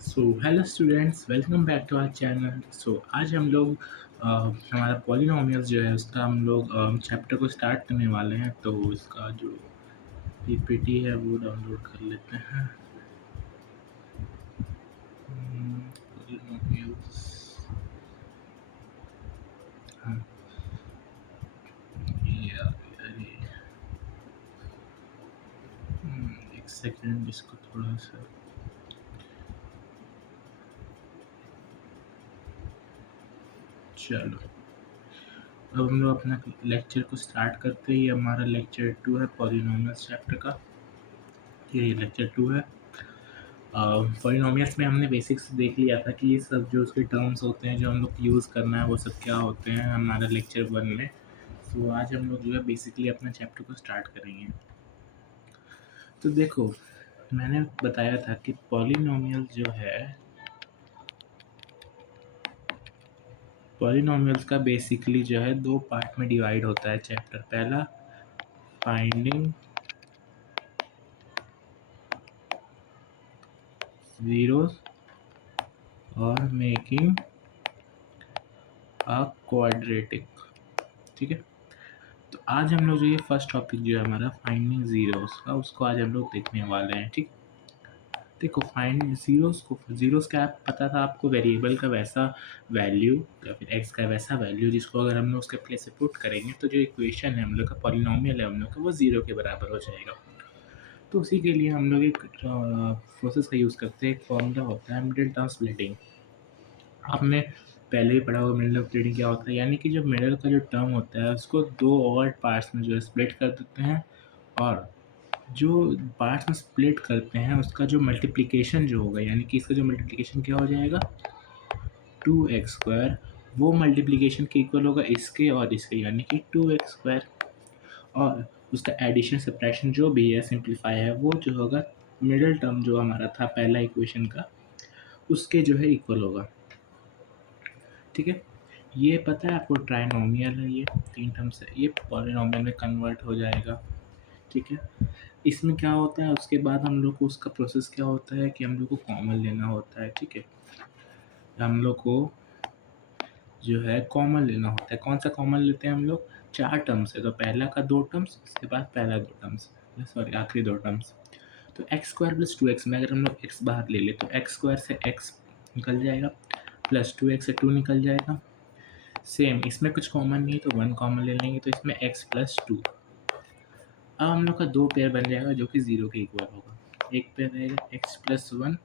So hello students, welcome back to our channel. आज हम लोग हमारा पॉलिनोमियल्स जो है उसका हम लोग चैप्टर को स्टार्ट करने वाले हैं। तो इसका जो पीपीटी है वो डाउनलोड कर लेते हैं। पॉलिनोमियल्स, हाँ ये आ गया, अरे एक सेकेंड, इसको थोड़ा सा चलो। अब हम लोग अपना लेक्चर को स्टार्ट करते ही, हमारा लेक्चर 2 है पॉलिनोमियल्स चैप्टर का। ये लेक्चर 2 है। पॉलिनोमियल्स में हमने बेसिक्स देख लिया था कि ये सब जो उसके टर्म्स होते हैं जो हम लोग यूज़ करना है वो सब क्या होते हैं हमारा लेक्चर 1 में। तो आज हम लोग जो है बेसिकली अपना चैप्टर को स्टार्ट करेंगे। तो देखो, मैंने बताया था कि पॉलिनोमियल जो है, पॉलिनोमियल्स का बेसिकली जो है दो पार्ट में डिवाइड होता है चैप्टर। पहला फाइंडिंग जीरोस और मेकिंग अ क्वाड्रेटिक। ठीक है, तो आज हम लोग जो ये फर्स्ट टॉपिक जो है हमारा फाइंडिंग जीरोस का, उसको आज हम लोग देखने वाले हैं। ठीक, देखो फाइंड जीरोस को, जीरोस का पता था आपको, वेरिएबल का वैसा वैल्यू या फिर एक्स का वैसा वैल्यू जिसको अगर हम लोग उसके प्लेस से पुट करेंगे तो जो इक्वेशन है हम लोग का, पॉलिनोमियल है हम लोग का, वो जीरो के बराबर हो जाएगा। तो उसी के लिए हम लोग एक प्रोसेस का यूज़ करते हैं। एक फॉर्मूला होता है मिडिल टर्म स्प्लिटिंग। आपने पहले ही पढ़ा होगा मिडिल टर्म स्प्लिटिंग क्या होता है। यानी कि जो मिडिल का जो टर्म होता है उसको दो और पार्ट्स में जो है स्प्लिट कर देते हैं, और जो पार्ट्स में स्प्लिट करते हैं उसका जो मल्टीप्लिकेशन जो होगा, यानी कि इसका जो मल्टीप्लिकेशन क्या हो जाएगा, 2x², वो मल्टीप्लिकेशन के इक्वल होगा इसके और इसके, यानी कि 2x²। और उसका एडिशन सब्ट्रैक्शन जो भी है, सिंप्लीफाई है, वो जो होगा मिडिल टर्म जो हमारा था पहला इक्वेशन का, उसके जो है इक्वल होगा। ठीक है, ये पता है आपको ट्राइनोमियल है, ये तीन टर्म्स है, ये पॉलिनोमियल में कन्वर्ट हो जाएगा। ठीक है, इसमें क्या होता है, उसके बाद हम लोग को उसका प्रोसेस क्या होता है कि हम लोग को कॉमन लेना होता है। ठीक है, हम लोग को जो है कॉमन लेना होता है। कौन सा कॉमन लेते हैं हम लोग, चार टर्म्स है तो पहला का दो टर्म्स, उसके बाद पहला दो टर्म्स, सॉरी आखिरी दो टर्म्स। तो x² + 2x में अगर हम लोग x बाहर ले ले तो x² से x निकल जाएगा, प्लस 2x से 2 निकल जाएगा। सेम इसमें कुछ कॉमन नहीं है तो 1 कॉमन ले लेंगे, तो इसमें x + 2। अब हम लोग का दो पेयर बन जाएगा जो कि 0 के इक्वल होगा। एक पेयर रहेगा x + 1,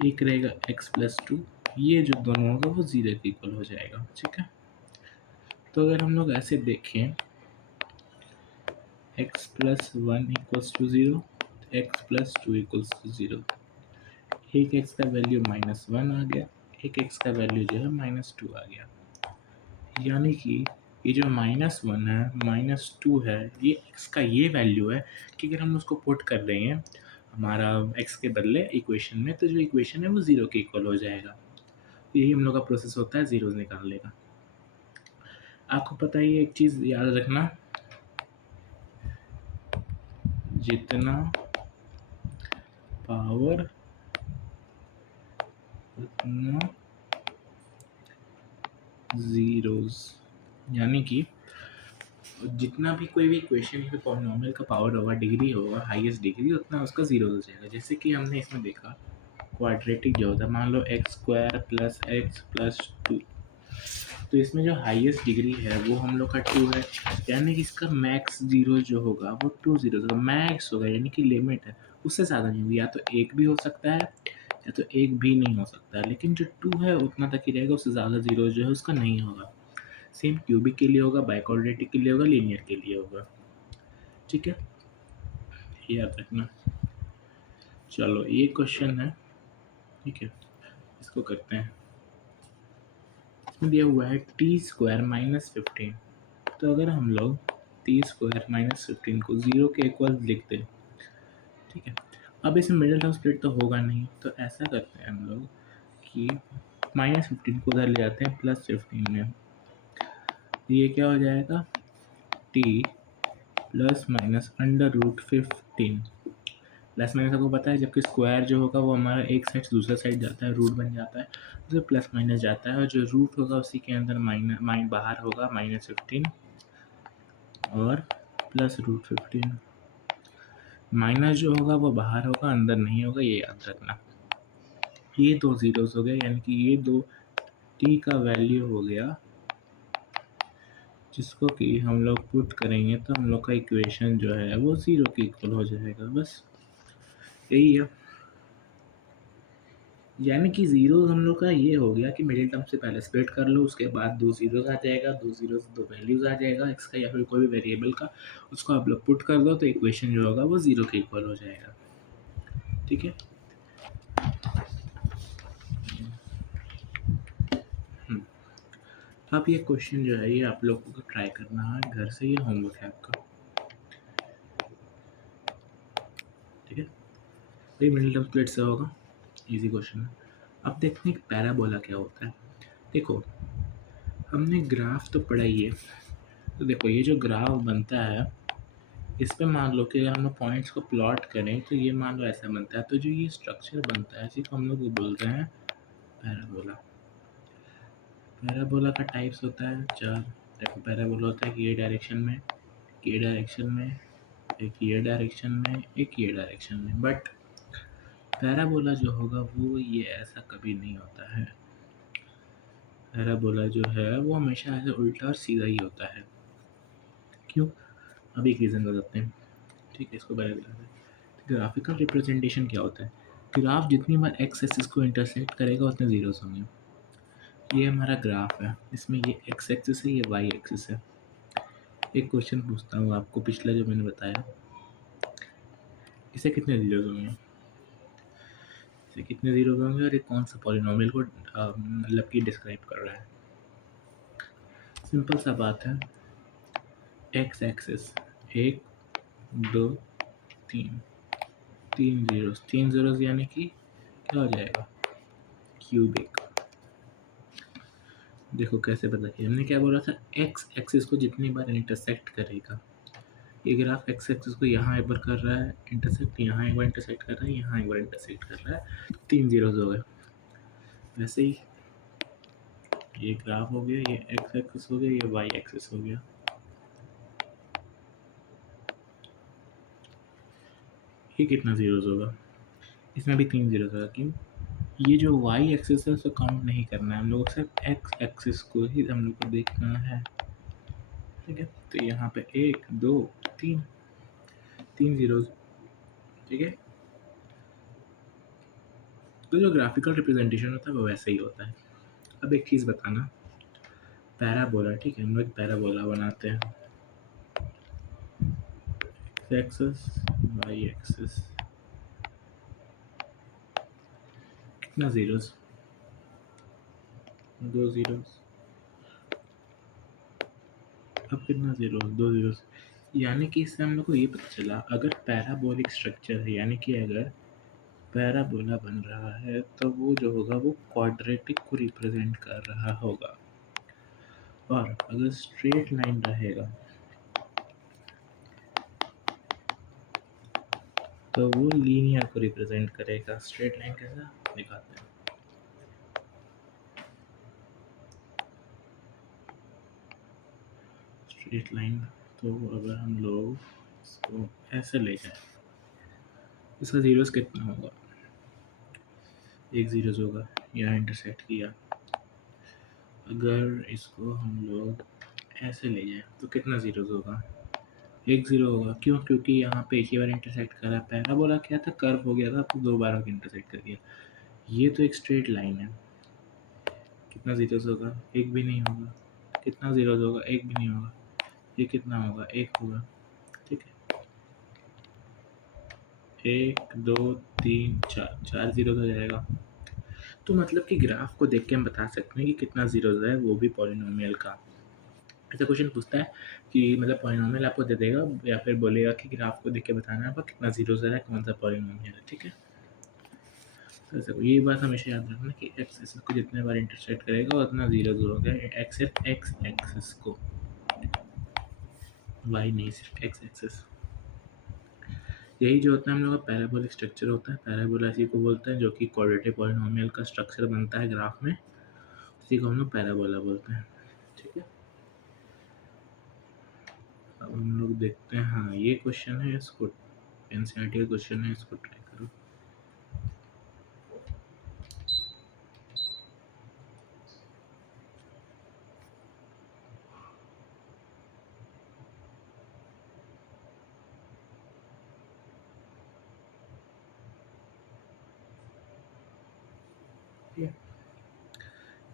एक रहेगा x + 2। ये जो दोनों होगा वो 0 के इक्वल हो जाएगा। ठीक है, तो अगर हम लोग ऐसे देखें, x + 1 = 0, x + 2 = 0। एक x का वैल्यू -1 आ गया, एक x का वैल्यू जो है -2 आ गया। यानी कि ये जो -1 है, -2 है, ये x का ये वैल्यू है कि अगर हम उसको पुट कर रहे हैं हमारा x के बदले इक्वेशन में, तो जो इक्वेशन है वो 0 के इक्वल हो जाएगा। यही हम लोग का प्रोसेस होता है जीरोस निकालने का। आपको पता ही है, एक चीज़ याद रखना, जितना पावर उतना जीरोस। यानी कि जितना भी कोई भी इक्वेशन में पॉलिनोमियल का पावर होगा, डिग्री होगा, हाईएस्ट डिग्री, उतना उसका जीरो हो जाएगा। जैसे कि हमने इसमें देखा क्वाड्रेटिक जो होता है, मान लो x² + x + 2, तो इसमें जो हाईएस्ट डिग्री है वो हम लोग का 2 है। यानी कि इसका मैक्स जीरो जो होगा वो 2 जीरो होगा, मैक्स होगा, यानी कि लिमिट है, उससे ज़्यादा नहीं होगी। या तो एक भी हो सकता है या तो एक भी नहीं हो सकता है, लेकिन जो 2 है उतना तक ही रहेगा, उससे ज़्यादा जीरो जो है उसका नहीं होगा। सेम क्यूबिक के लिए होगा, बाइक्वाड्रेटिक के लिए होगा, लीनियर के लिए होगा। ठीक है, ये याद रखना। चलो ये क्वेश्चन है, ठीक है, इसको करते हैं। इसमें दिया हुआ है t² - 15। तो अगर हम लोग t² - 15 को 0 के इक्वल लिख दें, ठीक है, अब इसमें मिडिल टर्म स्प्लिट तो होगा नहीं, तो ऐसा करते हैं हम लोग कि -15 को उधर ले जाते हैं +15 में। ये क्या हो जाएगा, t ± √15 प्लस माइनस आपको पता है, जबकि स्क्वायर जो होगा वो हमारा एक साइड से दूसरा साइड जाता है, रूट बन जाता है, तो प्लस माइनस जाता है, और जो रूट होगा उसी के अंदर बाहर होगा -15 और +√15। माइनस जो होगा वो बाहर होगा, अंदर नहीं होगा, ये याद रखना। ये दो ज़ीरोज़ हो गए, यानी कि ये दो t का वैल्यू हो गया, जिसको कि हम लोग पुट करेंगे तो हम लोग का इक्वेशन जो है वो 0 के इक्वल हो जाएगा। बस यही है, यानी कि ज़ीरो हम लोग का ये हो गया कि मिडिल टर्म से पहले स्प्लिट कर लो, उसके बाद दो ज़ीरोज़ आ जाएगा, दो ज़ीरोज़ दो वैल्यूज़ आ जाएगा एक्स का या फिर कोई भी वेरिएबल का, उसको आप लोग पुट कर दो तो इक्वेशन जो होगा वो 0 के इक्वल हो जाएगा। ठीक है। अब ये क्वेश्चन जो है ये आप लोगों को ट्राई करना है घर से, ये होमवर्क है आपका। ठीक है, ये मिडिल टर्म स्प्लिट से होगा, इजी क्वेश्चन है। अब देखते हैं पैराबोला क्या होता है। देखो, हमने ग्राफ तो पढ़ा ही है, तो देखो ये जो ग्राफ बनता है इस पे मान लो कि हम पॉइंट्स को प्लॉट करें तो ये मान लो ऐसा बनता है, तो जो ये स्ट्रक्चर बनता है इसी को हम लोग बोलते हैं पैराबोला। पैराबोला का टाइप्स होता है 4। देखो, पैराबोला होता है ये डायरेक्शन में, ये डायरेक्शन में, एक ये डायरेक्शन में, एक ये डायरेक्शन में। बट पैराबोला जो होगा वो ये ऐसा कभी नहीं होता है। पैराबोला जो है वो हमेशा ऐसे उल्टा और सीधा ही होता है। क्यों? अभी एक रीज़न बताते हैं। ठीक है, इसको पहले बताते हैं। ग्राफिकल रिप्रेजेंटेशन क्या होता है? ग्राफ जितनी बार एक्स एक्सिस को इंटरसेक्ट करेगा उतने ज़ीरोज़ होंगे। ये हमारा ग्राफ है, इसमें ये एक्स एक्सिस है, ये वाई एक्सिस है। एक क्वेश्चन पूछता हूँ आपको, पिछला जो मैंने बताया, इसे कितने ज़ीरोज़ होंगे? इसे कितने ज़ीरोज़ होंगे और ये कौन सा पॉलिनोमियल को मतलब कि डिस्क्राइब कर रहा है? सिंपल सा बात है, एक्स एक्सिस 1 2 3, तीन ज़ीरोज़ यानी कि क्या हो जाएगा? क्यूबिक। देखो कैसे पता किया हमने, क्या बोला था, एक्स एक्सिस को जितनी बार इंटरसेक्ट करेगा, ये ग्राफ एक्स एक्सिस को यहाँ एक बार कर रहा है इंटरसेक्ट, यहाँ एक बार इंटरसेक्ट कर रहा है, यहाँ एक बार इंटरसेक्ट कर रहा है, 3 ज़ीरोज़ हो गए। वैसे ही ये ग्राफ हो गया, ये एक्स एक्सिस हो गया, ये वाई एक्सिस हो गया। ये कितना ज़ीरोज़ होगा? इसमें भी 3 ज़ीरोज़ होगा। क्यों? ये जो वाई एक्सिस है उसको काउंट नहीं करना है हम लोग, सिर्फ एक्स एक्सिस को ही हम लोग को देखना है। ठीक है, तो यहाँ पे 1 2 3, 3 ज़ीरोज़। ठीक है, तो जो ग्राफिकल रिप्रेजेंटेशन होता है वो वैसे ही होता है। अब एक चीज़ बताना, पैराबोला, ठीक है, हम लोग पैराबोला बनाते हैं, एक्सिस वाई एक्सिस, कितना ज़ीरोज़? 2 ज़ीरोज़। अब कितना ज़ीरोज़? 2 ज़ीरोज़। यानी कि इससे हम लोग को ये पता चला, अगर पैराबोलिक स्ट्रक्चर है, यानी कि अगर पैराबोला बन रहा है तो वो जो होगा वो क्वाड्रेटिक को रिप्रेजेंट कर रहा होगा, और अगर स्ट्रेट लाइन रहेगा तो वो लीनियर को रिप्रेजेंट करेगा। स्ट्रेट लाइन कैसा दिखाते हैं? स्ट्रेट लाइन, तो अगर हम लोग इसको ऐसे ले जाए, इसका ज़ीरोज़ कितना होगा? 1 ज़ीरोज़ होगा, यहाँ इंटरसेक्ट किया। अगर इसको हम लोग ऐसे ले जाएं तो कितना ज़ीरोज़ होगा? 1 ज़ीरो होगा। क्यों? क्योंकि यहाँ पे एक ही बार इंटरसेक्ट करा। पैराबोला क्या था, कर्व हो गया था तो 2 बार इंटरसेक्ट कर दिया। ये तो एक स्ट्रेट लाइन है, कितना ज़ीरोज़ होगा? 1 भी नहीं होगा। कितना ज़ीरोज़ होगा? 1 भी नहीं होगा। ये कितना होगा? 1 होगा। ठीक है, 1 2 3 4, 4 ज़ीरोज़ हो जाएगा। तो मतलब कि ग्राफ को देख के हम बता सकते हैं कि कितना ज़ीरोज़ है, वो भी पॉलिनोमियल का। ऐसा क्वेश्चन पूछता है कि मतलब पॉलिनोमियल आपको दे देगा या फिर बोलेगा कि ग्राफ को देख के बताना है आपको कितना ज़ीरोज़ है, कौन सा पॉलिनोमियल है। ठीक है, तो ऐसा ये बात हमेशा याद रखना कि एक्स एक्सिस को जितने बार इंटरसेक्ट करेगा उतना ज़ीरोज़ होगा, एक्सेप्ट एक्स एक्सिस को, वाई नहीं, सिर्फ एक्स एक्सिस। यही जो होता है हम लोग का पैराबोलिक स्ट्रक्चर होता है। पैराबोला इसी को बोलते हैं जो कि क्वाड्रेटिक पॉलिनोमियल का स्ट्रक्चर बनता है ग्राफ में, इसी को हम लोग पैराबोला बोलते हैं। ठीक है, अब हम लोग देखते हैं। हाँ, ये क्वेश्चन है, इसको एनसीईआरटी का क्वेश्चन है, इसको ट्राई करो।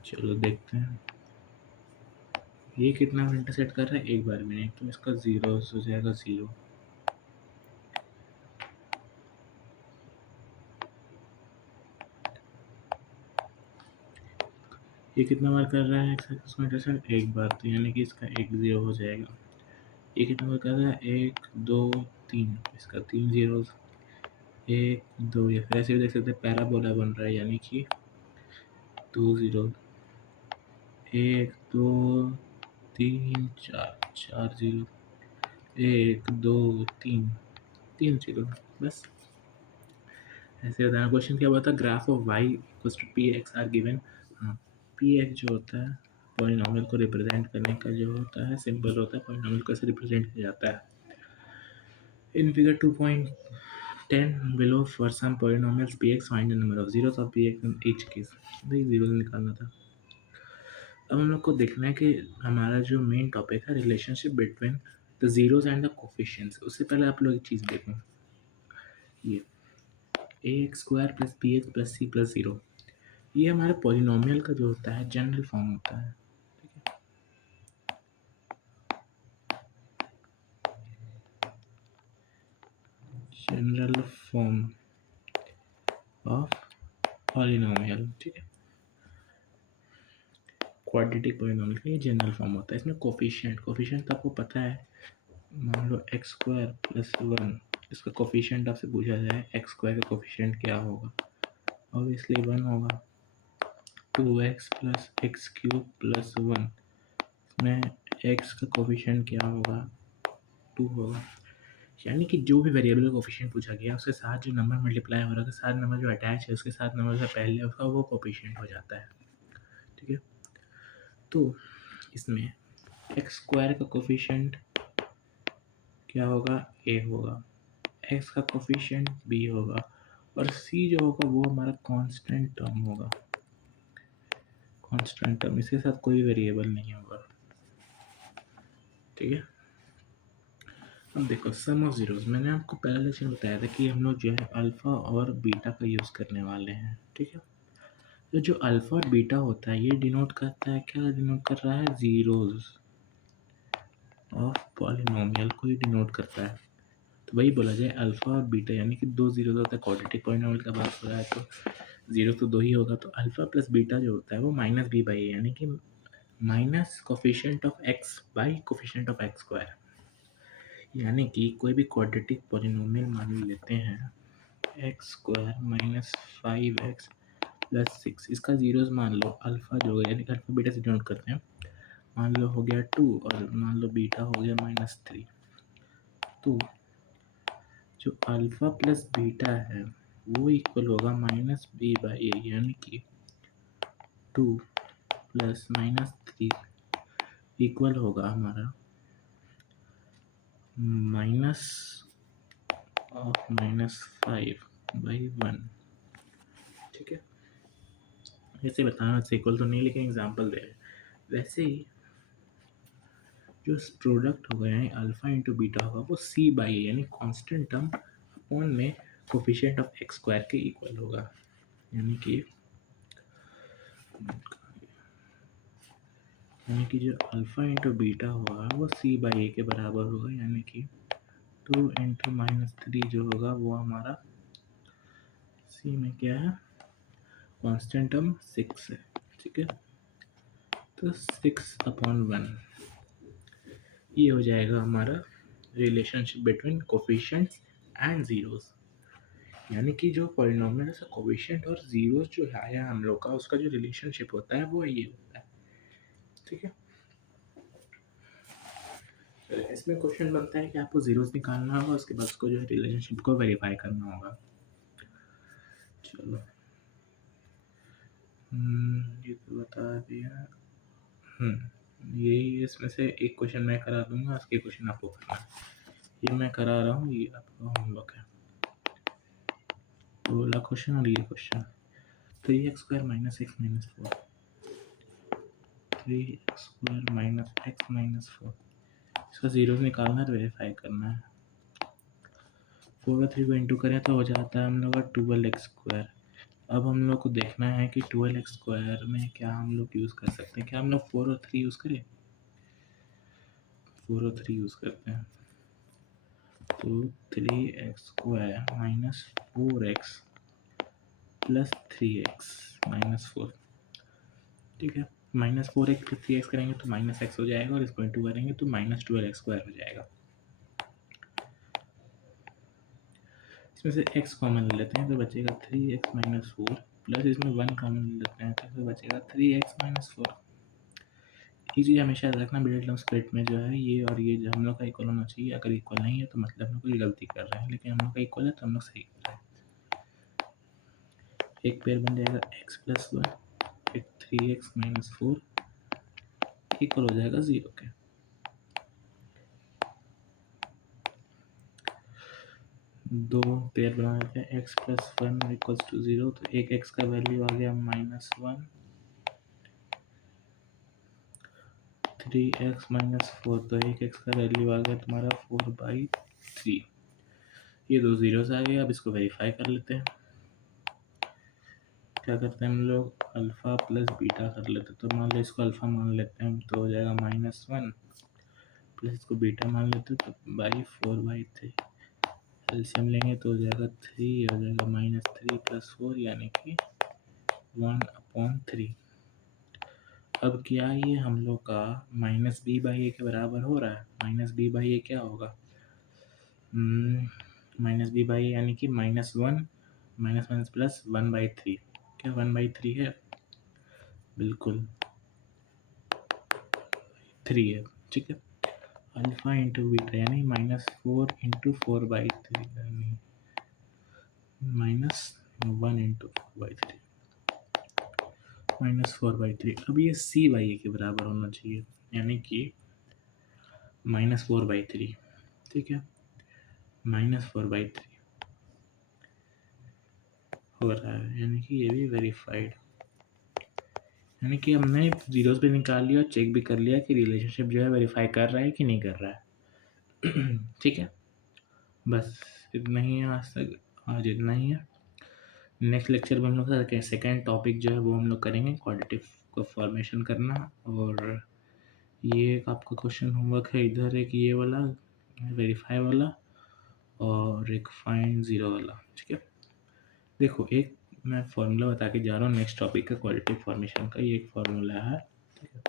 चलो देखते हैं ये कितना इंटरसेक्ट कर रहा है। एक बार में नहीं, तो इसका जीरो हो जाएगा, जीरो। ये कितना बार कर रहा है इसका इंटरसेक्ट? एक बार, तो यानी कि इसका एक जीरो हो जाएगा। ये कितना बार कर रहा है? एक, दो, तीन, इसका तीन जीरो, एक, दो। या फिर ऐसे भी देख सकते हैं, पैराबोला बन रहा है, यानी कि दो जीरो, एक, दो, तीन, चार, चार जीरो, एक, दो, तीन, तीन जीरो। बस ऐसे होता है। क्वेश्चन क्या होता है? Graph of y equals to p x are given. हाँ, पी एक्स जो होता है पॉलिनोमियल को रिप्रेजेंट करने का जो होता है सिंबल होता है, पॉलिनोमियल को ऐसे रिप्रेजेंट किया जाता है। In figure 2.10 below for some polynomials px find the number of zeros of px in each case। भाई जीरो निकालना था। अब हम लोग को देखना है कि हमारा जो मेन टॉपिक है relationship between the zeros and the coefficients. उससे पहले आप लोग एक चीज़ देखो, ये A X square plus B X plus C plus zero, ये हमारे पॉलिनोमियल का जो होता है जनरल फॉर्म होता है। जनरल फॉर्म ऑफ पॉलिनोमियल, ठीक है, क्वाड्रेटिक पॉलिनोमियल का ये जनरल फॉर्म होता है। इसमें कोफिशिएंट, कोफिशिएंट तो आपको पता है, मान लो एक्स स्क्वायर प्लस वन, इसका कोफिशिएंट आपसे पूछा जाए एक्स स्क्वायर का कोफिशिएंट क्या होगा, ऑब्वियसली वन होगा। 2x plus x cube plus one, इसमें एक्स का कोफिशिएंट क्या होगा? टू होगा। यानी कि जो भी वेरिएबल का कोफिशिएंट पूछा गया उसके साथ जो नंबर मल्टीप्लाई हो रहा है, साथ नंबर जो अटैच है उसके साथ नंबर से पहले उसका वो कोफिशिएंट हो जाता है। ठीक है, तो इसमें एक्स स्क्वायर का कोफिशिएंट क्या होगा? ए होगा, एक्स का कोफिशिएंट बी होगा, और सी जो होगा वो हमारा कांस्टेंट टर्म होगा। कांस्टेंट टर्म, इसके साथ कोई वेरिएबल नहीं होगा। ठीक है, अब देखो सम ऑफ जीरोस, मैंने आपको पहले लेक्चर में बताया था कि हम लोग जो है अल्फा और बीटा का यूज़ करने वाले हैं। ठीक है, तो जो अल्फा और बीटा होता है ये डिनोट करता है, क्या डिनोट कर रहा है? जीरोस ऑफ पॉलिनोमियल को ही डिनोट करता है। तो वही बोला जाए अल्फा और बीटा, यानी कि दो जीरो होता है, क्वाड्रेटिक पॉलिनोमियल का बात हो रहा है तो जीरो तो दो ही होगा। तो अल्फा प्लस बीटा जो होता है वो माइनस बी बाई, यानी कि minus coefficient of x by coefficient of x square. यानी कि कोई भी क्वाड्रेटिक पॉलिनोमियल मान लेते हैं x square minus 5x plus 6, इसका जीरोस मान लो, अल्फा जो है यानी कि अल्फा बीटा से डिनोट करते हैं, मान लो हो गया 2 और मान लो बीटा हो गया -3। तो जो अल्फा प्लस बीटा है वो इक्वल होगा माइनस बी बाई ए, यानी कि 2 प्लस -3 इक्वल होगा हमारा माइनस ऑफ -5/1। ठीक है, ऐसे बताना इक्वल तो नहीं, लेकिन एग्जांपल दे रहे हैं। वैसे ही जो प्रोडक्ट होगा यानी अल्फा इंटू बीटा होगा वो सी बाई ए, यानी कांस्टेंट टर्म अपॉन में कोफिशिएंट ऑफ एक्स स्क्वायर के इक्वल होगा। यानी कि जो अल्फा इंटू बीटा होगा वो सी बाई ए के बराबर होगा, यानी कि 2 इंटू -3 जो होगा वो हमारा सी में क्या है? कांस्टेंट टर्म 6 है। ठीक है, तो 6/1 ये हो जाएगा हमारा relationship between coefficients and zeros. यानी कि जो पॉलिनोमियल का कोफिशिएंट और जीरोस जो है हम लोग का, उसका जो रिलेशनशिप होता है वो ये होता है। ठीक है, इसमें क्वेश्चन बनता है कि आपको ज़ीरोज़ निकालना होगा, उसके बाद उसको जो है रिलेशनशिप को वेरीफाई करना होगा। चलो ये तो बता दिया। यही इसमें से एक क्वेश्चन मैं करा दूंगा, उसके क्वेश्चन आपको करना है। ये मैं करा रहा हूँ, ये आपका होमवर्क है। तो वाला क्वेश्चन और ये question 3x² - x - 4 3x² - x - 4 इसका ज़ीरो निकालना है, वेरीफाई करना है। 4 और 3 को इंटू करें तो हो जाता है हम लोग का 12x²। अब हम लोग को देखना है कि 12x² में क्या हम लोग यूज़ कर सकते हैं। क्या हम लोग 4 और 3 यूज़ करें? 4 और 3 यूज़ करते हैं। तो 3x² - 4x प्लस 3x - 4, ठीक है। -4x प्लस 3x करेंगे तो -x हो जाएगा, और इसको इंटू करेंगे तो -12x² हो जाएगा। इसमें से x कॉमन ले लेते हैं तो बचेगा 3x - 4 प्लस इसमें 1 कॉमन ले लेते हैं तो बचेगा 3x - 4। ये चीज़ हमेशा याद रखना, मिडिल टर्म स्प्लिट में जो है ये और ये जो हम लोग का इक्वल होना चाहिए। अगर इक्वल नहीं है तो मतलब हम लोग कोई गलती कर रहे हैं, लेकिन हम लोग का इक्वल है तो हम लोग सही कर रहे हैं। एक पेयर बन जाएगा x + 1, एक 3x - 4 इक्वल हो जाएगा 0 के। दो पेयर बना देते हैं x + 1 = 0, तो एक x का वैल्यू आ गया -1, 3x - 4, तो एक x का वैल्यू आ गया तुम्हारा 4/3। ये दो ज़ीरोज़ आ गए। अब इसको वेरीफाई कर लेते हैं। क्या करते हैं हम लोग, अल्फ़ा प्लस बीटा कर लेते हैं। तो मान लो इसको अल्फ़ा मान लेते हैं तो हो जाएगा -1, प्लस इसको बीटा मान लेते हैं तो बाई 4/3। एलसीएम लेंगे तो हो जाएगा 3, हो जाएगा -3 + 4 यानी कि 1/3। अब क्या ये हम लोग का -b/a के बराबर हो रहा है? -b/a क्या होगा? -b/a यानी कि -1 माइनस प्लस 1/3। क्या 1/3 है? बिल्कुल 3 है, ठीक है। अल्फा इंटू बीटा यानी -4 × 4/3 यानी -1 × 4/3 -4/3। अब ये c/a के बराबर होना चाहिए, यानी कि -4/3, ठीक है। -4/3 हो रहा है, यानी कि ये भी वेरीफाइड। यानी कि हमने जीरोस भी निकाल लिया और चेक भी कर लिया कि रिलेशनशिप जो है वेरीफाई कर रहा है कि नहीं कर रहा है। ठीक है, बस इतना ही है आज तक। आज इतना ही है। नेक्स्ट लेक्चर में हम लोग सेकेंड टॉपिक जो है वो हम लोग करेंगे क्वाड्रेटिक को फॉर्मेशन करना। और ये एक आपका क्वेश्चन होमवर्क है, इधर एक ये वाला वेरीफाई वाला और एक फाइंड ज़ीरो वाला, ठीक है। देखो, एक मैं फार्मूला बता के जा रहा हूँ नेक्स्ट टॉपिक का क्वाड्रेटिक फॉर्मेशन का। ये एक फार्मूला है, ठीक है।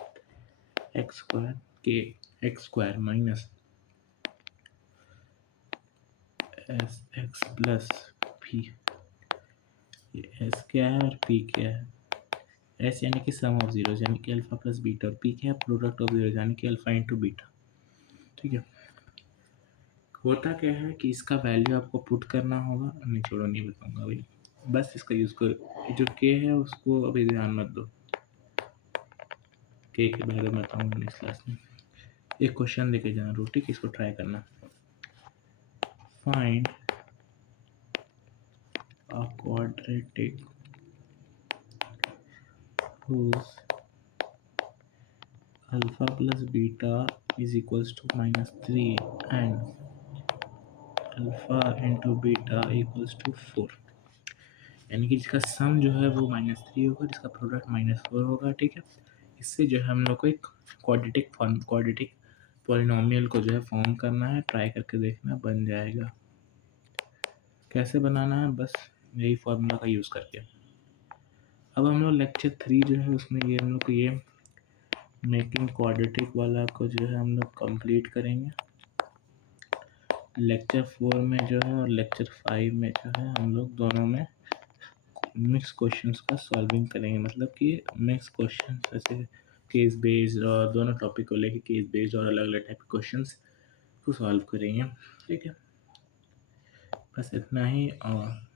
x² के x² minus sx plus p। ये s क्या है और p क्या है? s यानी कि सम ऑफ जीरोज यानी कि अल्फा प्लस बीटा, और p क्या है? प्रोडक्ट ऑफ जीरोज यानी कि अल्फा इंटू बीटा, ठीक है। होता क्या है कि इसका वैल्यू आपको पुट करना होगा। नहीं छोड़ो, नहीं बताऊंगा अभी, बस इसका यूज़ करो। जो k है उसको अभी ध्यान मत दो, k के बारे में बताऊंगा नेक्स्ट क्लास में। एक क्वेश्चन लेके जाना रो, ठीक है, इसको ट्राई करना। Find a quadratic whose alpha plus beta is equals to -3 and alpha into beta equals to 4। यानी कि जिसका सम जो है वो -3 होगा, जिसका प्रोडक्ट -4 होगा, ठीक है। इससे जो है हम लोग को एक क्वाड्रेटिक पॉलिनोमियल को जो है फॉर्म करना है। ट्राई करके देखना, बन जाएगा। कैसे बनाना है? बस यही फार्मूला का यूज़ करके। अब हम लोग लेक्चर 3 जो है उसमें ये हम लोग को ये मेकिंग क्वाड्रेटिक वाला को जो है हम लोग कंप्लीट करेंगे। लेक्चर 4 में जो है और लेक्चर 5 में जो है हम लोग दोनों में मिक्स क्वेश्चंस का सॉल्विंग करेंगे। मतलब कि मिक्स क्वेश्चन जैसे केस बेस्ड और दोनों टॉपिक को लेके केस बेस्ड और अलग अलग टाइप के क्वेश्चंस को सॉल्व करेंगे। ठीक है, बस इतना ही। और